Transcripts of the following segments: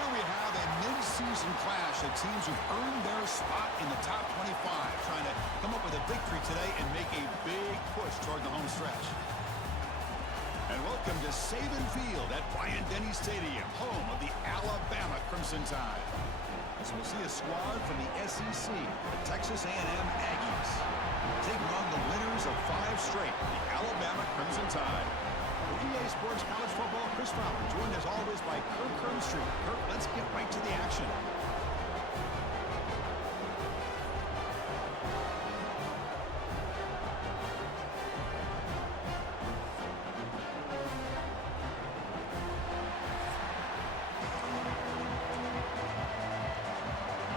Here we have a mid-season clash of teams who've earned their spot in the top 25, trying to come up with a victory today and make a big push toward the home stretch. And welcome to Saban Field at Bryant-Denny Stadium, home of the Alabama Crimson Tide. So we'll see a squad from the SEC, the Texas A&M Aggies, taking on the winners of 5 straight, the Alabama Crimson Tide. For EA Sports College Football, Chris Fowler, joined as always by Kirk Hermstreet. Kirk, let's get right to the action.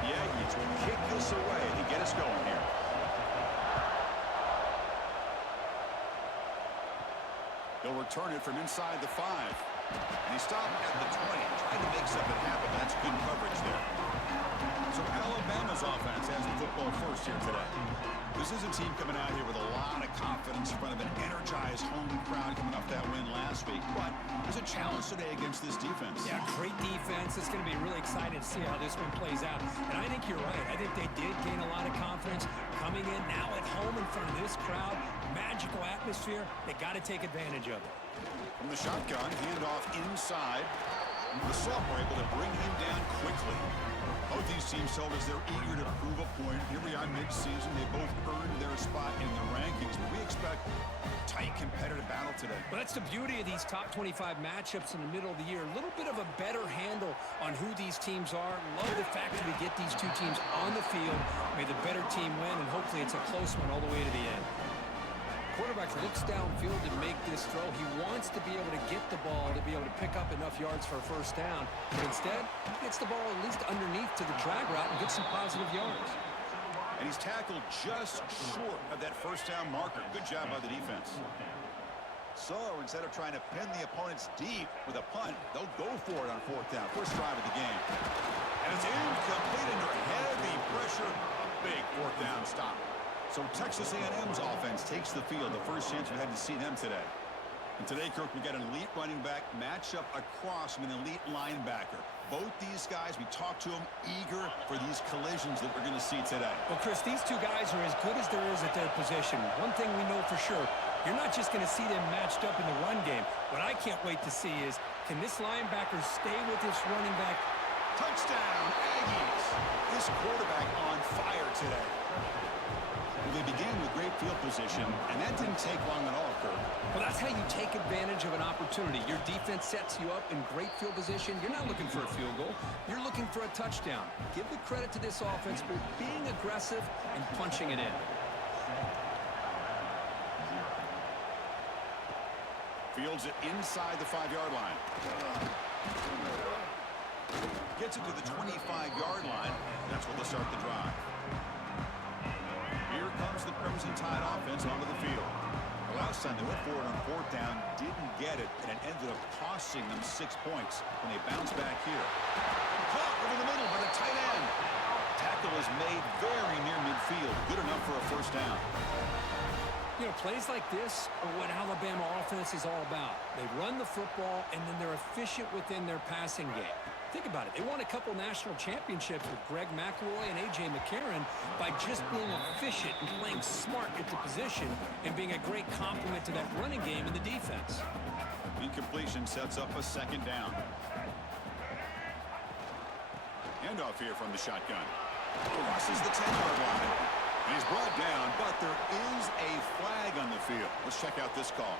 The Aggies will kick this away to get us going here. He'll return it from inside the 5. And he stopped at the 20, trying to make something happen. That's good coverage there. So Alabama's offense has the football first here today. This is a team coming out here with a lot of confidence in front of an energized home crowd coming off that win last week. But there's a challenge today against this defense. Yeah, great defense. It's going to be really exciting to see how this one plays out. And I think you're right. I think they did gain a lot of confidence coming in now at home in front of this crowd. Magical atmosphere. They got to take advantage of it. From the shotgun, handoff inside. The Sub were able to bring him down quickly. Both these teams told us they're eager to prove a point. Here we are mid-season. They both earned their spot in the rankings, but we expect a tight competitive battle today. Well, that's the beauty of these top 25 matchups in the middle of the year. A little bit of a better handle on who these teams are. Love the fact that we get these two teams on the field. May the better team win, and hopefully it's a close one all the way to the end. Quarterback looks downfield to make this throw. He wants to be able to get the ball to be able to pick up enough yards for a first down. But instead, he gets the ball at least underneath to the drag route and gets some positive yards. And he's tackled just short of that first down marker. Good job by the defense. So instead of trying to pin the opponents deep with a punt, they'll go for it on 4th down. First drive of the game. And it's incomplete under heavy pressure. A big 4th down stop. So Texas A&M's offense takes the field. The first chance we had to see them today. And today, Kirk, we got an elite running back matchup across from an elite linebacker. Both these guys, we talked to them, eager for these collisions that we're going to see today. Well, Chris, these two guys are as good as there is at their position. One thing we know for sure, you're not just going to see them matched up in the run game. What I can't wait to see is, can this linebacker stay with this running back? Touchdown, Aggies! This quarterback on fire today. They began with great field position, and that didn't take long at all, Kirk. Well, that's how you take advantage of an opportunity. Your defense sets you up in great field position. You're not looking for a field goal. You're looking for a touchdown. Give the credit to this offense for being aggressive and punching it in. Fields it inside the 5-yard line. Gets it to the 25-yard line. That's where they'll start the drive. Here comes the Crimson Tide offense onto the field. The last time they went for it on 4th down, didn't get it, and it ended up costing them 6 points when they bounced back here. Caught over the middle by the tight end. Tackle is made very near midfield. Good enough for a first down. You know, plays like this are what Alabama offense is all about. They run the football, and then they're efficient within their passing game. Think about it. They won a couple national championships with Greg McElroy and A.J. McCarron by just being efficient and playing smart at the position and being a great complement to that running game in the defense. Incompletion sets up a second down. Handoff here from the shotgun. Crosses the 10-yard line. He's brought down, but there is a flag on the field. Let's check out this call.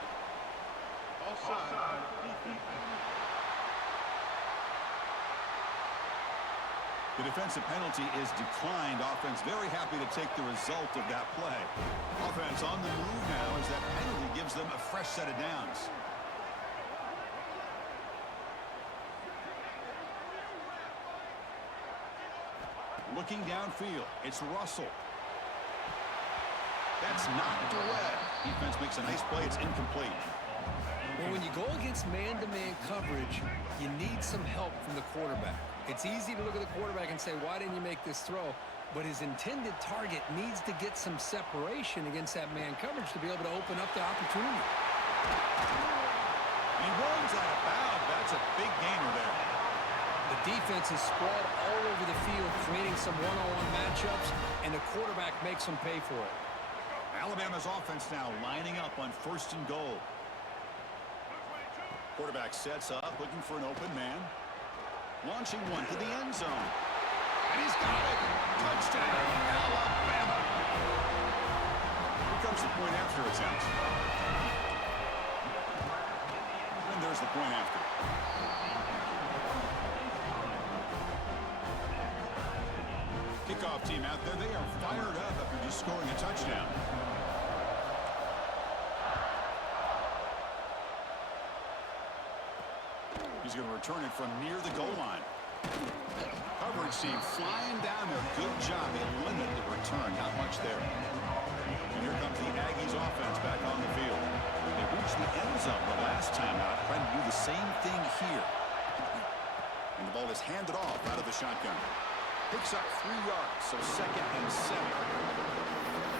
Offside. The defensive penalty is declined. Offense very happy to take the result of that play. Offense on the move now as that penalty gives them a fresh set of downs. Looking downfield, it's Russell. That's knocked away. Defense makes a nice play. It's incomplete. Well, when you go against man-to-man coverage, you need some help from the quarterback. It's easy to look at the quarterback and say, why didn't you make this throw? But his intended target needs to get some separation against that man coverage to be able to open up the opportunity. He runs out of bounds. That's a big gainer there. The defense is spread all over the field, creating some one-on-one matchups, and the quarterback makes them pay for it. Alabama's offense now lining up on 1st and goal. Quarterback sets up, looking for an open man. Launching one to the end zone. And he's got it! Touchdown, Alabama! Here comes the point after attempt. And there's the point after. Kickoff team out there, they are fired up after just scoring a touchdown. He's going to return it from near the goal line. Coverage team flying down there. Good job. They limit the return. Not much there. And here comes the Aggies offense back on the field. They reached the end zone the last time out. Trying to do the same thing here. And the ball is handed off out of the shotgun. Picks up 3 yards, so 2nd and 7.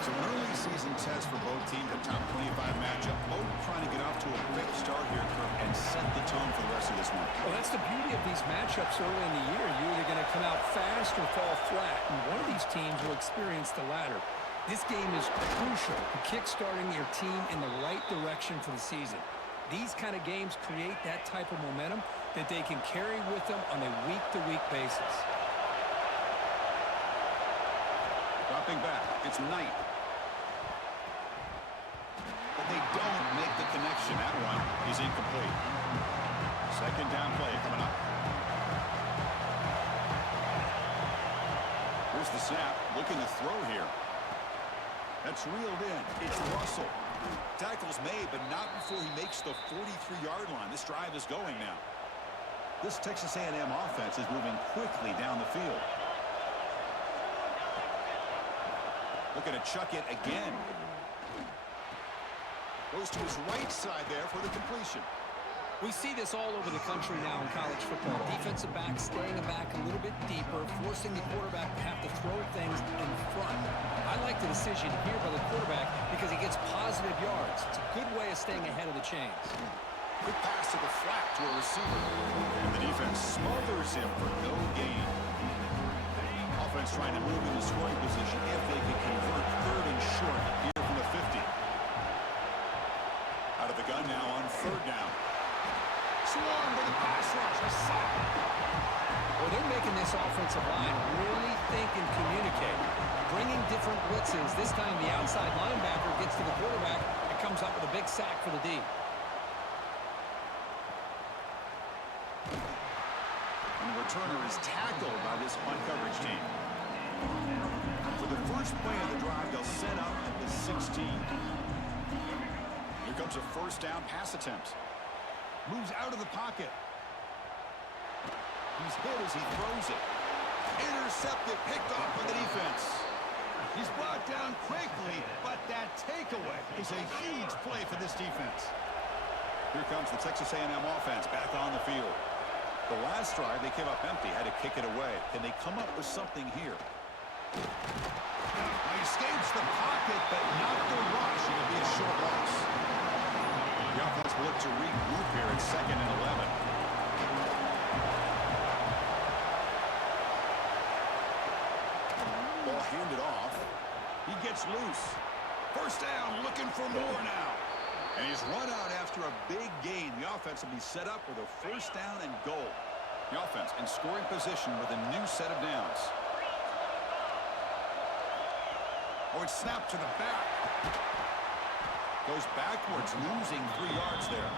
So an early season test for both teams, a top 25 matchup. Both trying to get off to a quick start here, Kirk, and set the tone for the rest of this one. Well, that's the beauty of these matchups early in the year. You're either going to come out fast or fall flat, and one of these teams will experience the latter. This game is crucial to kick-starting your team in the right direction for the season. These kind of games create that type of momentum that they can carry with them on a week-to-week basis. Dropping back, it's Knight. But they don't make the connection. That one is incomplete. 2nd down play coming up. Here's the snap, looking to throw here. That's reeled in. It's Russell. Tackle's made, but not before he makes the 43-yard line. This drive is going now. This Texas A&M offense is moving quickly down the field. Looking to chuck it again. Goes to his right side there for the completion. We see this all over the country now in college football. Defensive backs staying back a little bit deeper, forcing the quarterback to have to throw things in front. I like the decision here by the quarterback because he gets positive yards. It's a good way of staying ahead of the chains. Quick pass to the flat to a receiver. And the defense smothers him for no gain. Offense trying to move into scoring position if they can convert 3rd and short here from the 50. Out of the gun now on 3rd down. Swarm with a pass rush. A sack. Well, they're making this offensive line really think and communicate. Bringing different blitzes. This time the outside linebacker gets to the quarterback and comes up with a big sack for the D. And the returner is tackled by this punt coverage team. For the first play of the drive, they'll set up at the 16. Here comes a 1st down pass attempt. Moves out of the pocket. He's hit as he throws it. Intercepted, picked off by the defense. He's brought down quickly, but that takeaway is a huge play for this defense. Here comes the Texas A&M offense back on the field. The last drive, they came up empty, had to kick it away. Can they come up with something here? He escapes the pocket, but not the rush. It'll be a short loss. The offense will look to regroup here at 2nd and 11. Ball handed off. He gets loose. 1st down, looking for more now. And he's run out after a big gain. The offense will be set up with a 1st down and goal. The offense in scoring position with a new set of downs. Oh, it's snapped to the back. Goes backwards, losing 3 yards there.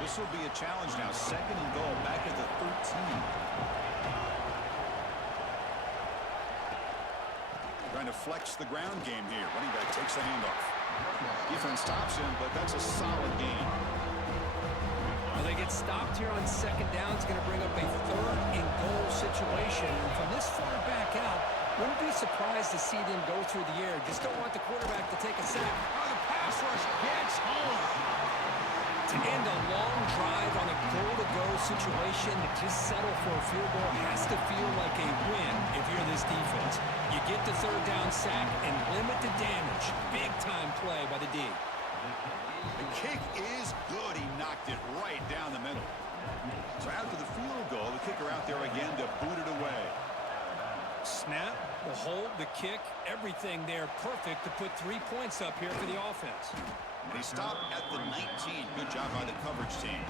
This will be a challenge now. 2nd and goal, back at the 13. Trying to flex the ground game here. Running back takes the handoff. Defense stops him, but that's a solid gain. Well, they get stopped here on 2nd down. It's going to bring up a 3rd and goal situation. And from this far back out, wouldn't be surprised to see them go through the air. Just don't want the quarterback to take a sack. Oh, the pass rush gets home. To end a long drive on a goal-to-go situation, to just settle for a field goal has to feel like a win if you're this defense. You get the 3rd down sack and limit the damage. Big-time play by the D. The kick is good. He knocked it right down the middle. So after the field goal, kick. Everything there perfect to put 3 points up here for the offense. And he stopped at the 19. Good job by the coverage team.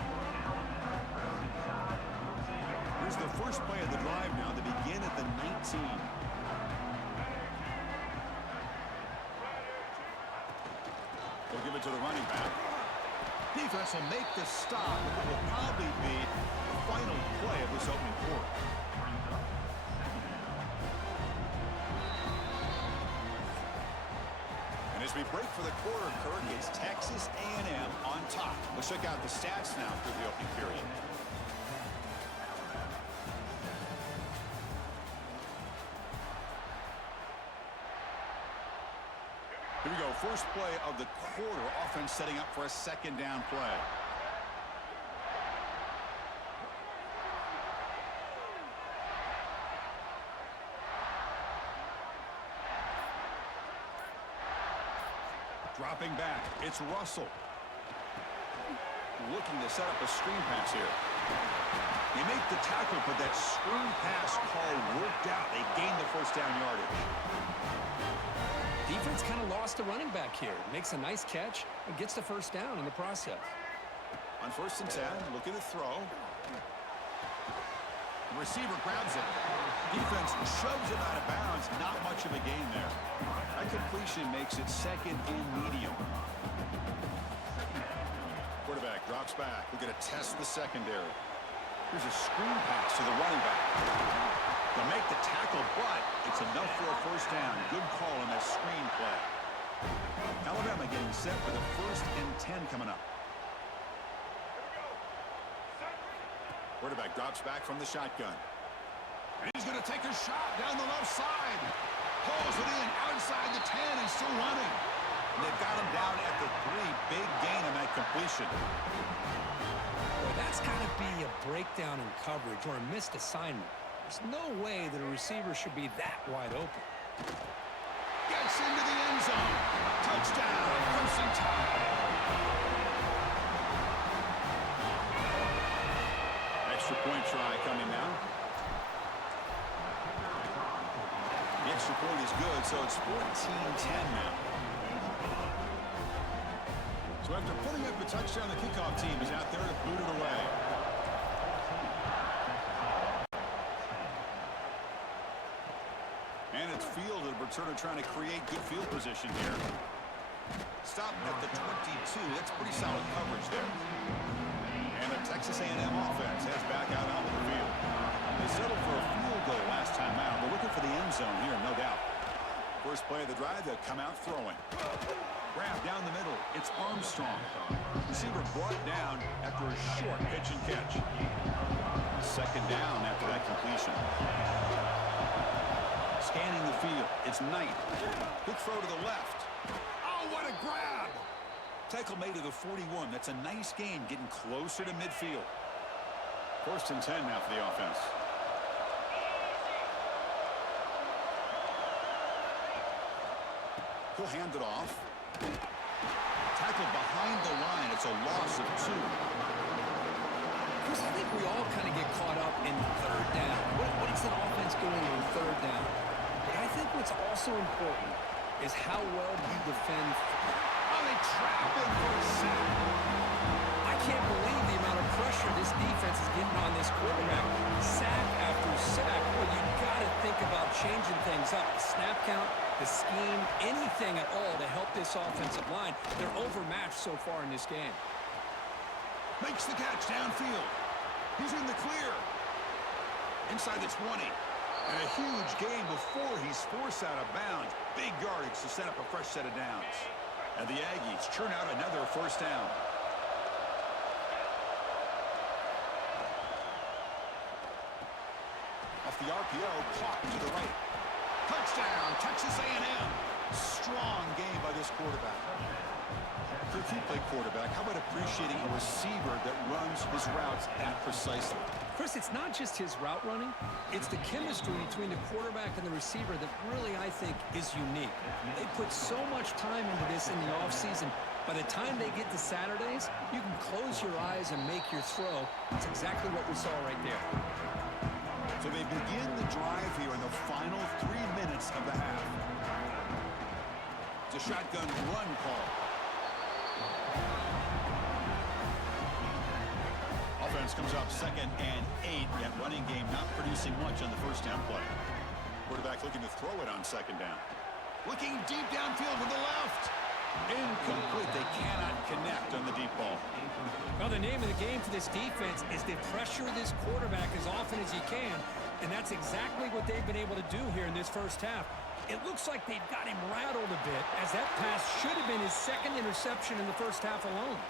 Here's the first play of the drive now. They begin at the 19. They'll give it to the running back. Defense will make the stop. It will probably be the final play of this opening quarter. And as we break for the quarter, Kirk, it's Texas A&M on top. Let's check out the stats now through the opening period. Here we go. First play of the quarter. Offense setting up for a second down play. Dropping back. It's Russell. Looking to set up a screen pass here. They make the tackle, but that screen pass call worked out. They gained the first down yardage. Defense kind of lost the running back here. Makes a nice catch and gets the first down in the process. On 1st and 10, look at the throw. The receiver grabs it. Defense shoves it out of bounds. Not much of a gain there. That completion makes it second and medium. Quarterback drops back. We're going to test the secondary. Here's a screen pass to the running back. They'll make the tackle, but it's enough for a first down. Good call on that screen play. Alabama getting set for the 1st and 10 coming up. Quarterback drops back from the shotgun. And he's going to take a shot down the left side. Pulls it in outside the 10 and still running. And they've got him down at the 3. Big gain on that completion. Boy, that's got to be a breakdown in coverage or a missed assignment. There's no way that a receiver should be that wide open. Gets into the end zone. Touchdown. First and 10. Extra point try coming now. The extra point is good, so it's 14-10 now. So after putting up a touchdown, the kickoff team is out there to boot it away. And it's fielded. Burchell trying to create good field position here. Stopped at the 22. That's pretty solid coverage there. And the Texas A&M offense heads back out onto the field. They settled for a field goal last time out. They're looking for the end zone here, no doubt. First play of the drive, they'll come out throwing. Grab down the middle. It's Armstrong. Receiver brought down after a short pitch and catch. Second down after that completion. Scanning the field. It's Knight. Good throw to the left. Oh, what a grab! Tackle made to the 41. That's a nice gain, getting closer to midfield. 1st and 10 now for the offense. He'll hand it off. Tackled behind the line. It's a loss of 2. Chris, I think we all kind of get caught up in 3rd down. What is an offense doing on 3rd down? But I think what's also important is how well you defend. Oh, they trap him for a sack. I can't believe the amount of pressure this defense is getting on this quarterback. Sack after sack. Well, you've got to think about changing things up. The snap count, the scheme, anything at all to help this offensive line. They're overmatched so far in this game. Makes the catch downfield. He's in the clear. Inside the 20. And a huge gain before he's forced out of bounds. Big yardage to set up a fresh set of downs. And the Aggies churn out another first down. Off the RPO, caught to the right. Touchdown, Texas A&M. Strong game by this quarterback. If you play quarterback, how about appreciating a receiver that runs his routes that precisely? Chris, it's not just his route running. It's the chemistry between the quarterback and the receiver that really, I think, is unique. They put so much time into this in the offseason. By the time they get to Saturdays, you can close your eyes and make your throw. That's exactly what we saw right there. So they begin the drive here in the final 3 minutes of the half. It's a shotgun run call. Offense comes up 2nd and 8. That running game not producing much on the first down play. Quarterback looking to throw it on 2nd down. Looking deep downfield to the left. Incomplete. They cannot connect on the deep ball. Well, the name of the game for this defense is to pressure this quarterback as often as you can, and that's exactly what they've been able to do here in this first half. It looks like they've got him rattled a bit, as that pass should have been his 2nd interception in the first half alone.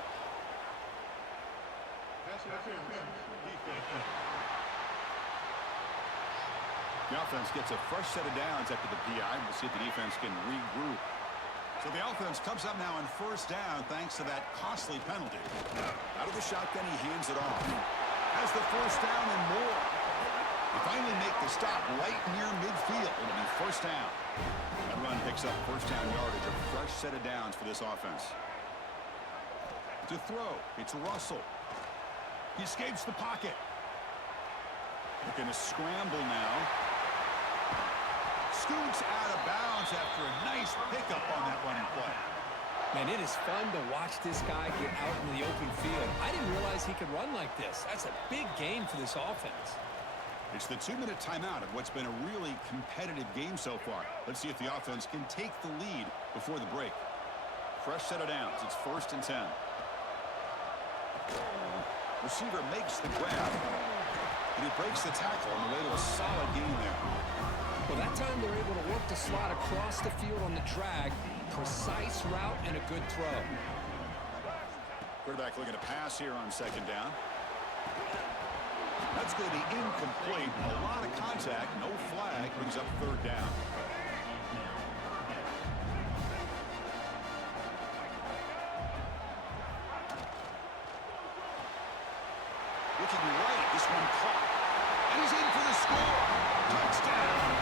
The offense gets a fresh set of downs after the PI. We'll see if the defense can regroup. So the offense comes up now on 1st down thanks to that costly penalty. Out of the shotgun, he hands it off. Has the 1st down and more. They finally make the stop right near midfield. It'll be 1st down. That run picks up 1st down yardage. A fresh set of downs for this offense. To throw, it's Russell. He escapes the pocket. Looking to scramble now. Scoots out of bounds after a nice pickup on that running play. Man, it is fun to watch this guy get out in the open field. I didn't realize he could run like this. That's a big gain for this offense. It's the 2-minute timeout of what's been a really competitive game so far. Let's see if the offense can take the lead before the break. Fresh set of downs. It's 1st and 10. Receiver makes the grab, and he breaks the tackle on the way to a solid gain there. Well, that time they're able to work the slot across the field on the drag. Precise route and a good throw. Quarterback looking to pass here on 2nd down. That's going to be incomplete. A lot of contact. No flag. Brings up 3rd down. Looking right. This one caught. And he's in for the score. Touchdown.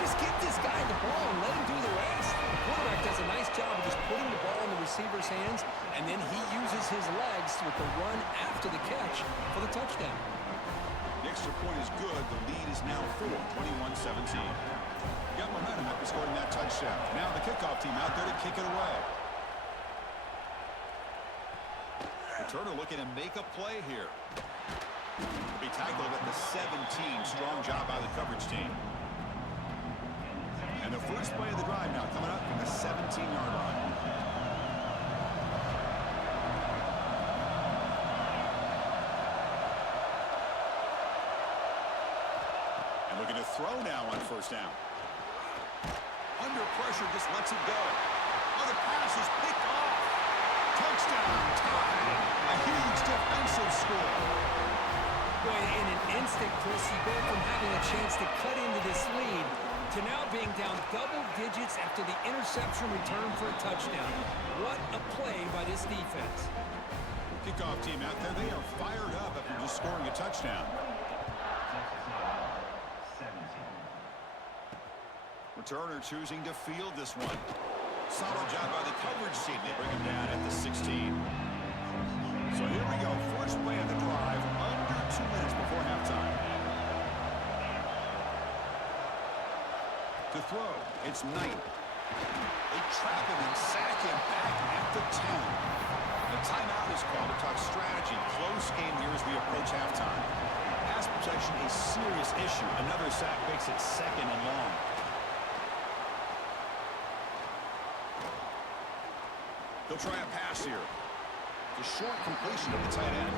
Just get this guy the ball and let him do the rest. The quarterback does a nice job of just putting the ball in the receiver's hands, and then he uses his legs with the run after the catch for the touchdown. The extra point is good. The lead is now 4, 21-17. Got momentum after scoring that touchdown. Now the kickoff team out there to kick it away. Returner looking to make a play here. He'll be tackled at the 17. Strong job by the coverage team. And the first play of the drive now coming up from the 17-yard line. And looking to throw now on 1st down. Under pressure, just lets it go. Oh, the pass is picked off. Touchdown, tie. A huge defensive score. Boy, in an instant, Chris, you go from having a chance to cut into this lead to now being down double digits after the interception return for a touchdown. What a play by this defense. Kickoff team out there, they are fired up after just scoring a touchdown. Returner choosing to field this one. Solid job by the coverage team. They bring him down at the 16. So here we go. First play of the drive, under 2 minutes before halftime. To throw, it's Knight. They trap him and sack him back at the 10. The timeout is called to talk strategy. Close game here as we approach halftime. Pass protection a serious issue. Another sack makes it 2nd and long. They'll try a pass here. It's a short completion of the tight end.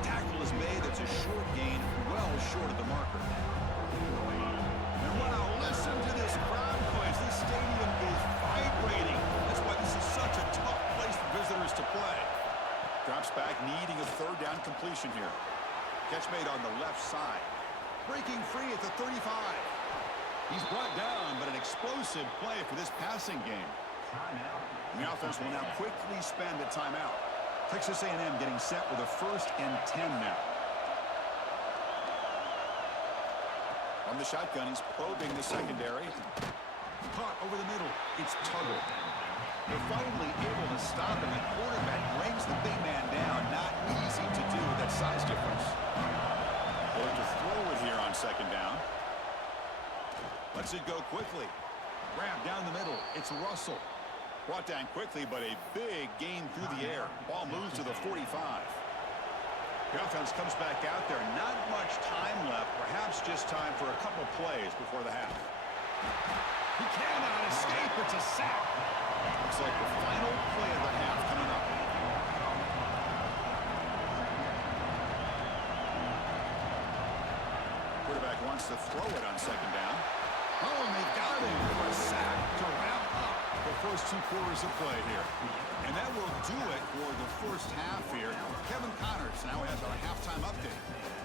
Tackle is made. That's a short gain, well short of the marker. And wow, listen to this crowd noise. This stadium is vibrating. That's why this is such a tough place for visitors to play. Drops back, needing a 3rd down completion here. Catch made on the left side. Breaking free at the 35. He's brought down, but an explosive play for this passing game. And the offense will now quickly spend a timeout. Texas A&M getting set with a 1st and 10 now. On the shotgun, he's probing the secondary. Caught over the middle. It's Tuttle. They're finally able to stop him. The quarterback brings the big man down. Not easy to do with that size difference. Going to lets it go quickly. Grab down the middle. It's Russell. Brought down quickly, but a big gain through the air. Ball moves to the 45. The offense comes back out there. Not much time left. Perhaps just time for a couple plays before the half. He cannot escape. It's a sack. Looks like the final play of the half coming up. Quarterback wants to throw it on second down. Oh, and they've got him for a sack to wrap up the first 2 quarters of play here. And that will do it for the first half here. Kevin Connors now has our halftime update.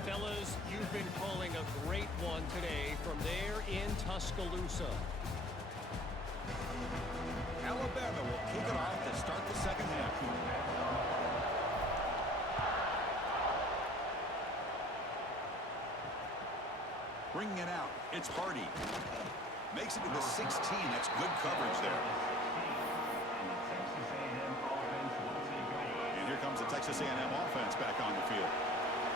Fellas, you've been calling a great one today from there in Tuscaloosa. Alabama will kick it off to start the second half. Bringing it out, it's Hardy. Makes it to the 16. That's good coverage there. And here comes the Texas A&M offense back on the field.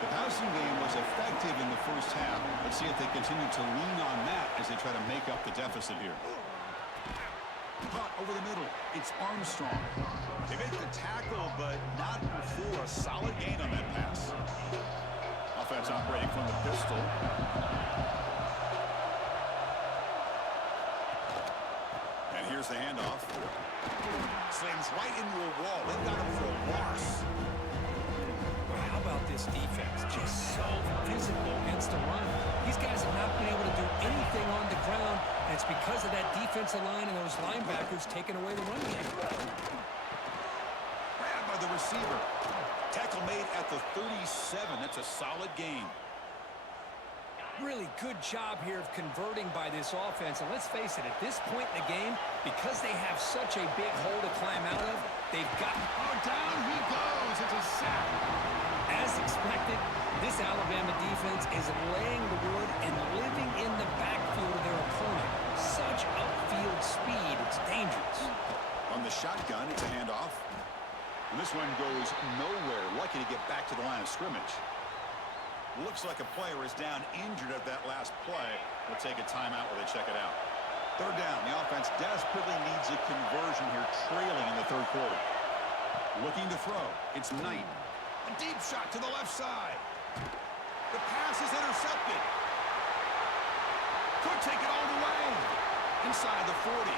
The passing game was effective in the first half. Let's see if they continue to lean on that as they try to make up the deficit here. Caught over the middle. It's Armstrong. They make the tackle, but not before a solid gain on that pass. Offense operating from the pistol. And here's the handoff. Slams right into a wall. They've got him for a loss. How about this defense? Just so physical against the run. These guys have not been able to do anything on the ground, and it's because of that defensive line and those linebackers taking away the run game. Grabbed by the receiver. Tackle made at the 37. That's a solid gain. Really good job here of converting by this offense. And let's face it, at this point in the game, because they have such a big hole to climb out of, they've got... Oh, down he goes. It's a sack. As expected, this Alabama defense is laying the wood and living in the backfield of their opponent. Such upfield speed, it's dangerous. On the shotgun, it's a handoff. And this one goes nowhere. Lucky to get back to the line of scrimmage. Looks like a player is down injured at that last play. We'll take a timeout while they check it out. Third down. The offense desperately needs a conversion here, trailing in the third quarter. Looking to throw. It's Knight. A deep shot to the left side. The pass is intercepted. Could take it all the way. Inside the 40.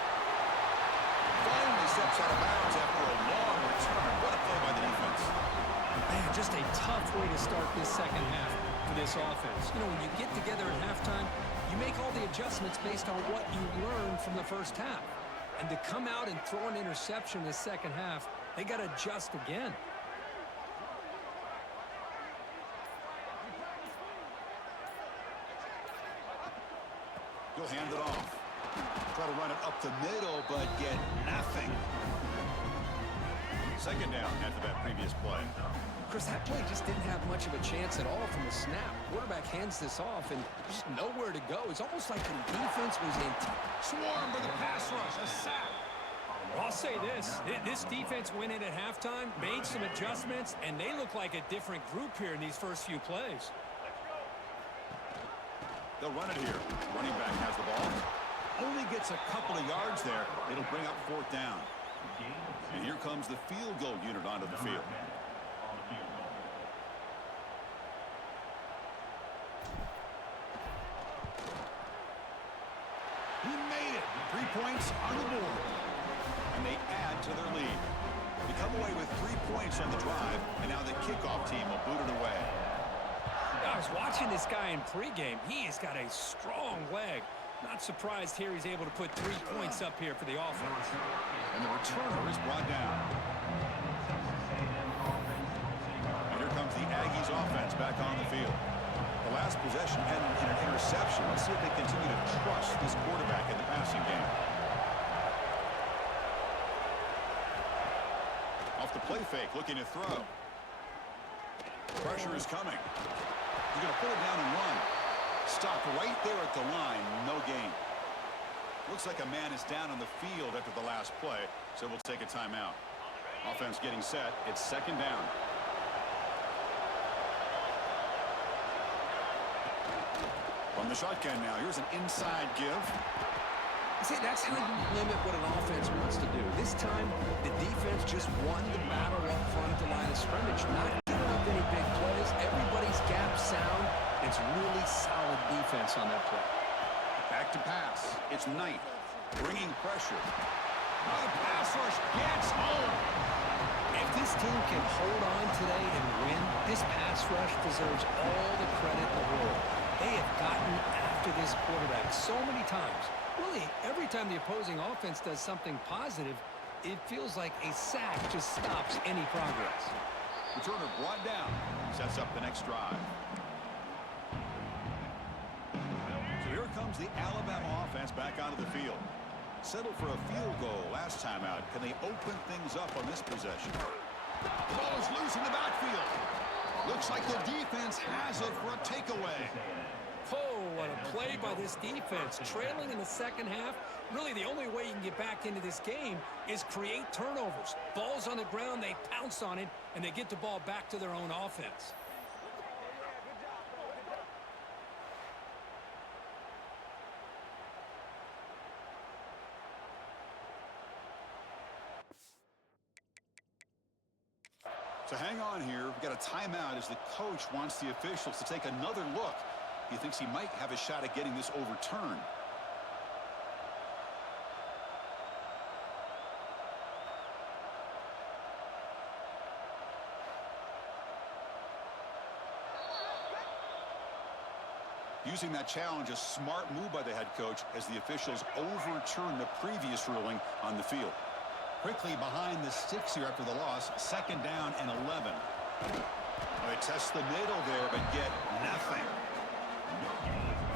Finally steps out of bounds after a long return. What a play by the defense. Man, just a tough way to start this second half for this offense. You know, when you get together at halftime, you make all the adjustments based on what you learned from the first half. And to come out and throw an interception in the second half, they got to adjust again. He'll hand it off. Try to run it up the middle, but get nothing. Second down after that previous play. Chris, that play just didn't have much of a chance at all from the snap. Quarterback hands this off, and just nowhere to go. It's almost like the defense was in. Swarm for the pass rush. A sack. I'll say this. This defense went in at halftime, made some adjustments, and they look like a different group here in these first few plays. They'll run it here. Running back has the ball. Only gets a couple of yards there. It'll bring up fourth down. And here comes the field goal unit onto the field. He made it. 3 points on the board. And they add to their lead. They come away with 3 points on the drive, and now the kickoff team will boot it away. I was watching this guy in pregame. He has got a strong leg. Not surprised here he's able to put 3 points up here for the offense. And the returner is brought down. And here comes the Aggies offense back on the field. The last possession ended in an interception. Let's see if they continue to trust this quarterback in the passing game. Off the play fake, looking to throw. Pressure is coming. He's going to pull it down and run. Stop right there at the line. No gain. Looks like a man is down on the field after the last play, so we'll take a timeout. Offense getting set. It's second down. From the shotgun now, here's an inside give. See, that's how you limit what an offense wants to do. This time, the defense just won the battle up front at the line of scrimmage. Not giving up any big plays. Everybody's gap sound. It's really solid defense on that play. Back to pass. It's Knight bringing pressure. Now the pass rush gets home. If this team can hold on today and win, this pass rush deserves all the credit in the world. They have gotten after this quarterback so many times. Really, every time the opposing offense does something positive, it feels like a sack just stops any progress. Returner brought down. Sets up the next drive. So here comes the Alabama offense back onto the field. Settled for a field goal last time out. Can they open things up on this possession? The ball is loose in the backfield. Looks like the defense has it for a takeaway. Oh, what a play by this defense. Trailing in the second half, really the only way you can get back into this game is create turnovers. Ball's on the ground, they pounce on it, and they get the ball back to their own offense. So hang on here. We've got a timeout as the coach wants the officials to take another look. He thinks he might have a shot at getting this overturned. Using that challenge, a smart move by the head coach as the officials overturn the previous ruling on the field. Quickly behind the sticks here after the loss. 2nd down and 11. They test the middle there, but get nothing.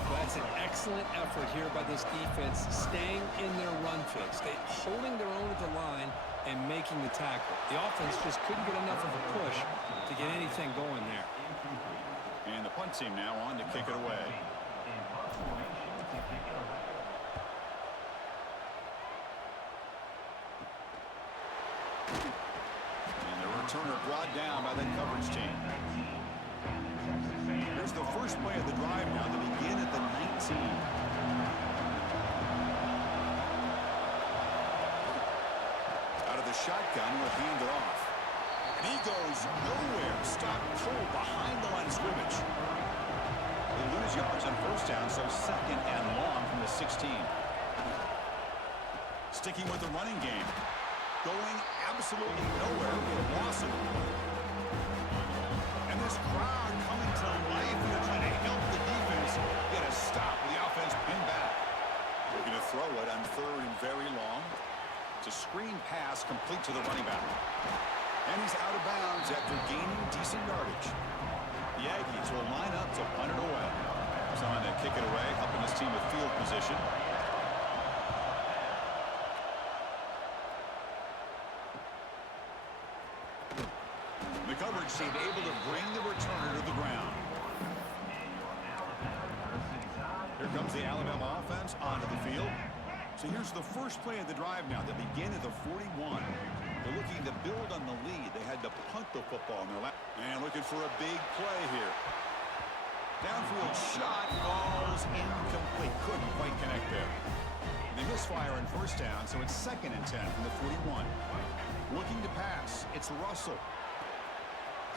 Well, that's an excellent effort here by this defense, staying in their run fix. They're holding their own at the line and making the tackle. The offense just couldn't get enough of a push to get anything going there. And the punt team now on to kick it away. Returner brought down by the coverage team. Here's the first play of the drive now. They begin at the 19. Out of the shotgun, will hand it off. And he goes nowhere. Stop cold behind the line of scrimmage. They lose yards on 1st down, so 2nd and long from the 16. Sticking with the running game. Going absolutely nowhere with a loss of the play. And this crowd coming to life and trying to help the defense get a stop with the offense pinned back. They're going to throw it on 3rd and very long. It's a screen pass complete to the running back. And he's out of bounds after gaining decent yardage. The Aggies will line up to punt it away. Trying to kick it away, helping his team with field position. The coverage team able to bring the returner to the ground. Here comes the Alabama offense onto the field. So here's the first play of the drive now. They begin at the 41. They're looking to build on the lead. They had to punt the football in their lap. And looking for a big play here. Downfield shot falls incomplete. Couldn't quite connect there. They misfire on 1st down, so it's 2nd and 10 from the 41. Looking to pass. It's Russell.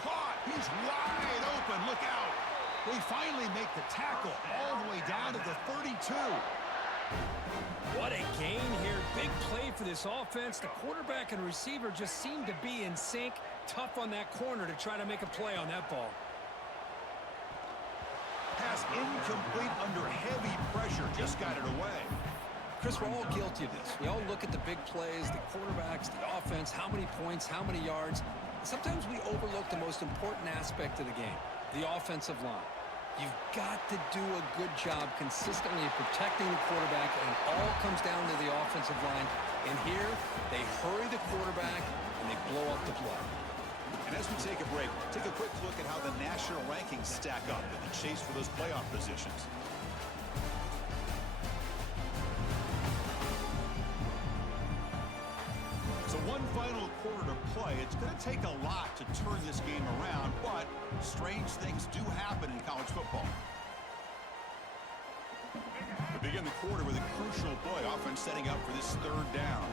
Caught. He's wide open. Look out. They finally make the tackle all the way down to the 32. What a gain here. Big play for this offense. The quarterback and receiver just seem to be in sync. Tough on that corner to try to make a play on that ball. Pass incomplete under heavy pressure. Just got it away. Chris, we're all guilty of this. We all look at the big plays, the quarterbacks, the offense, how many points, how many yards. Sometimes we overlook the most important aspect of the game, the offensive line. You've got to do a good job consistently protecting the quarterback, and it all comes down to the offensive line. And here, they hurry the quarterback, and they blow up the play. And as we take a break, take a quick look at how the national rankings stack up in the chase for those playoff positions. So one final quarter to play. It's going to take a lot to turn this game around, but strange things do happen in college football. begin the quarter with a crucial play. Offense setting up for this third down.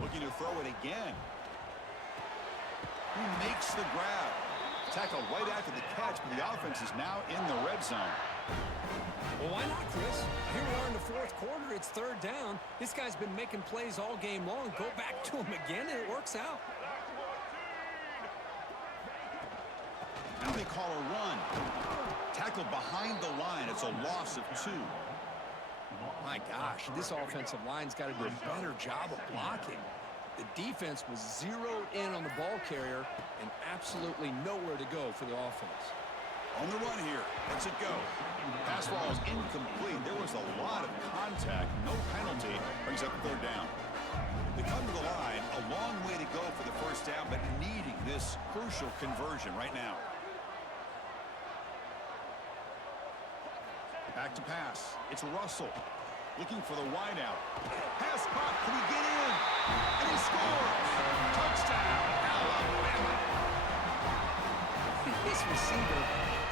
Looking to throw it again. He makes the grab. Tackle right after the catch, but the offense is now in the red zone. Well, why not, Chris? Here we are in the fourth quarter. It's third down. This guy's been making plays all game long. Go back to him again, and it works out. Now they call a run. Tackle behind the line. It's a loss of 2. My gosh, this offensive line's got to do a better job of blocking. The defense was zeroed in on the ball carrier and absolutely nowhere to go for the offense. On the run here. Let's it go. Pass ball is incomplete. There was a lot of contact. No penalty. Brings up third down. They come to the line. A long way to go for the first down, but needing this crucial conversion right now. Back to pass. It's Russell. Looking for the wideout. Pass caught. Can he get in? And he scores! Touchdown, Alabama! This receiver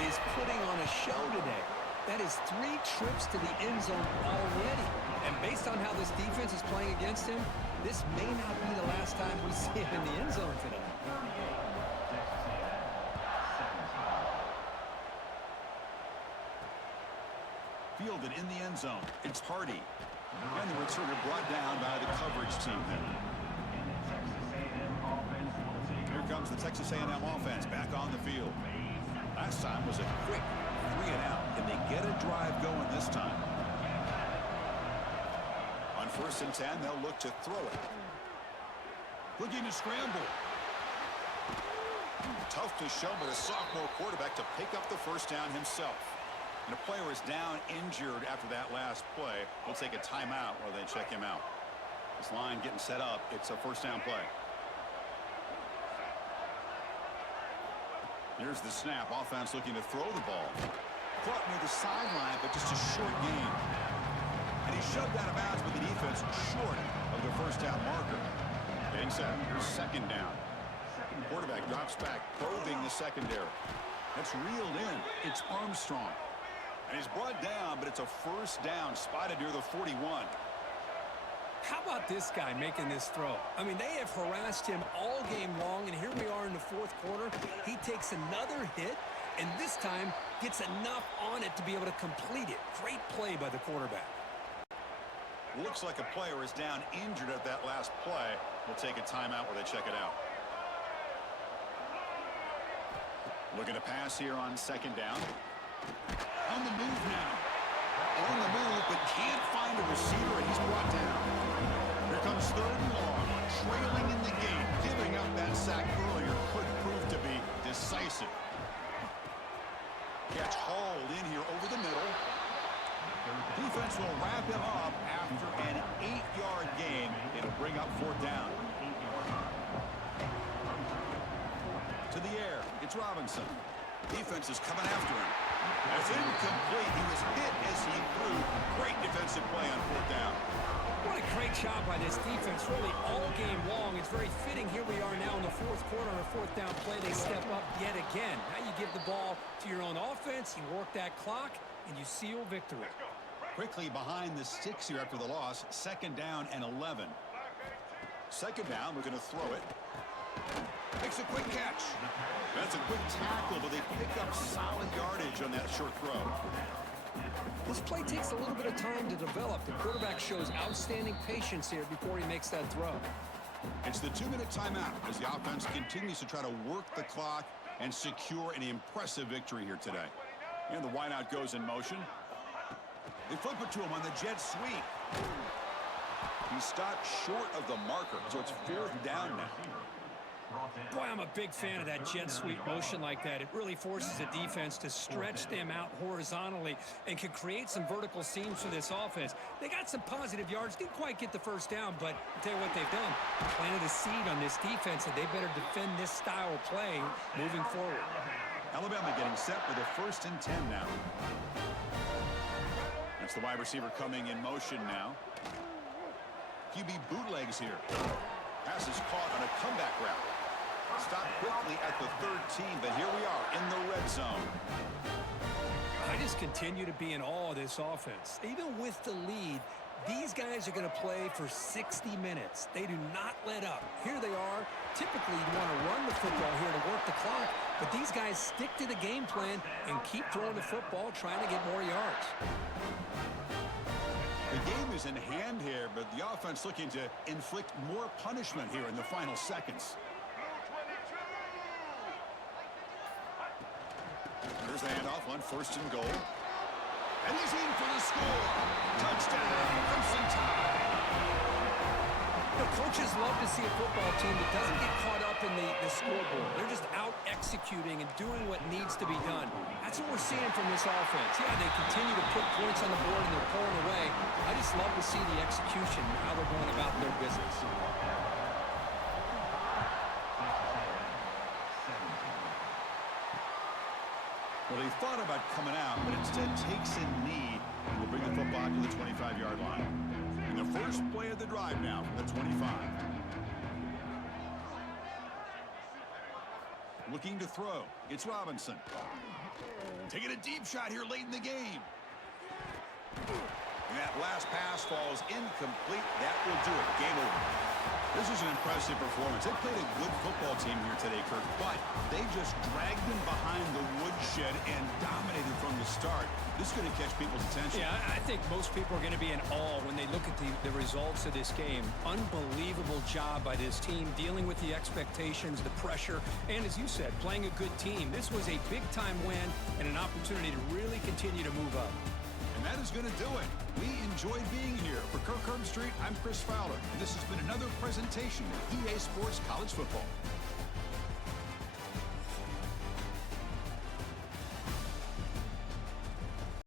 is putting on a show today. That is 3 trips to the end zone already. And based on how this defense is playing against him, this may not be the last time we see him in the end zone today. Fielded in the end zone. It's Hardy. And the returner brought down by the coverage team there. Here comes the Texas A&M offense back on the field. Last time was a quick 3 and out. Can they get a drive going this time? On 1st and 10, they'll look to throw it. Looking to scramble. Tough to show, but a sophomore quarterback to pick up the first down himself. And a player is down injured after that last play. We'll take a timeout while they check him out. This line getting set up. It's a first down play. Here's the snap. Offense looking to throw the ball. Caught near the sideline, but just a short gain. And he shoved out of bounds with the defense short of the first down marker. Getting set. Here's second down. Quarterback drops back, probing the secondary. That's reeled in. It's Armstrong. And he's brought down, but it's a first down spotted near the 41. How about this guy making this throw? I mean, they have harassed him all game long, and here we are in the fourth quarter. He takes another hit, and this time gets enough on it to be able to complete it. Great play by the quarterback. Looks like a player is down injured at that last play. We'll take a timeout while they check it out. Looking to pass here on second down. On the move now. On the move, but can't find a receiver, and he's brought down. Here comes third and long. Trailing in the game. Giving up that sack earlier could prove to be decisive. Catch hauled in here over the middle. Defense will wrap him up after an 8-yard gain. It'll bring up fourth down. To the air. It's Robinson. Defense is coming after him. That's incomplete. He was hit as he threw. Great defensive play on fourth down. What a great job by this defense, really all game long. It's very fitting. Here we are now in the fourth quarter on a fourth down play. They step up yet again. Now you give the ball to your own offense, you work that clock, and you seal victory. Quickly behind the sticks here after the loss. Second down and 11. Second down, we're going to throw it. Makes a quick catch. That's a quick tackle, but they pick up solid yardage on that short throw. This play takes a little bit of time to develop. The quarterback shows outstanding patience here before he makes that throw. It's the 2-minute timeout as the offense continues to try to work the clock and secure an impressive victory here today. And the wideout goes in motion. They flip it to him on the jet sweep. He stopped short of the marker, so it's fourth down now. Boy, I'm a big fan of that jet sweep motion like that. It really forces the defense to stretch them out horizontally and can create some vertical seams for this offense. They got some positive yards, didn't quite get the first down, but I'll tell you what they've done. Planted a seed on this defense, and they better defend this style of play moving forward. Alabama getting set for the 1st and 10 now. That's the wide receiver coming in motion now. QB bootlegs here. Pass is caught on a comeback route. Stopped quickly at the 13, but here we are in the red zone. I just continue to be in awe of this offense. Even with the lead, these guys are going to play for 60 minutes. They do not let up. Here they are. Typically, you want to run the football here to work the clock, but these guys stick to the game plan and keep throwing the football, trying to get more yards. The game is in hand here, but the offense looking to inflict more punishment here in the final seconds. Here's the handoff on 1st and goal. And he's in for the score. Touchdown, Crimson Tide. The coaches love to see a football team that doesn't get caught up in the scoreboard. They're just out executing and doing what needs to be done. That's what we're seeing from this offense. Yeah, they continue to put points on the board and they're pulling away. I just love to see the execution and how they're going about their business. Well, he thought about coming out, but instead takes a knee and will bring the football to the 25-yard line. And the first play of the drive now from the 25. Looking to throw. It's Robinson. Taking a deep shot here late in the game. And that last pass falls incomplete. That will do it. Game over. This is an impressive performance. They played a good football team here today, Kirk, but they just dragged them behind the woodshed and dominated from the start. This is going to catch people's attention. Yeah, I think most people are going to be in awe when they look at the results of this game. Unbelievable job by this team, dealing with the expectations, the pressure, and as you said, playing a good team. This was a big-time win and an opportunity to really continue to move up. And that is going to do it. We enjoyed being here. For Kirk Herbstreit, I'm Chris Fowler, and this has been another presentation of EA Sports College Football.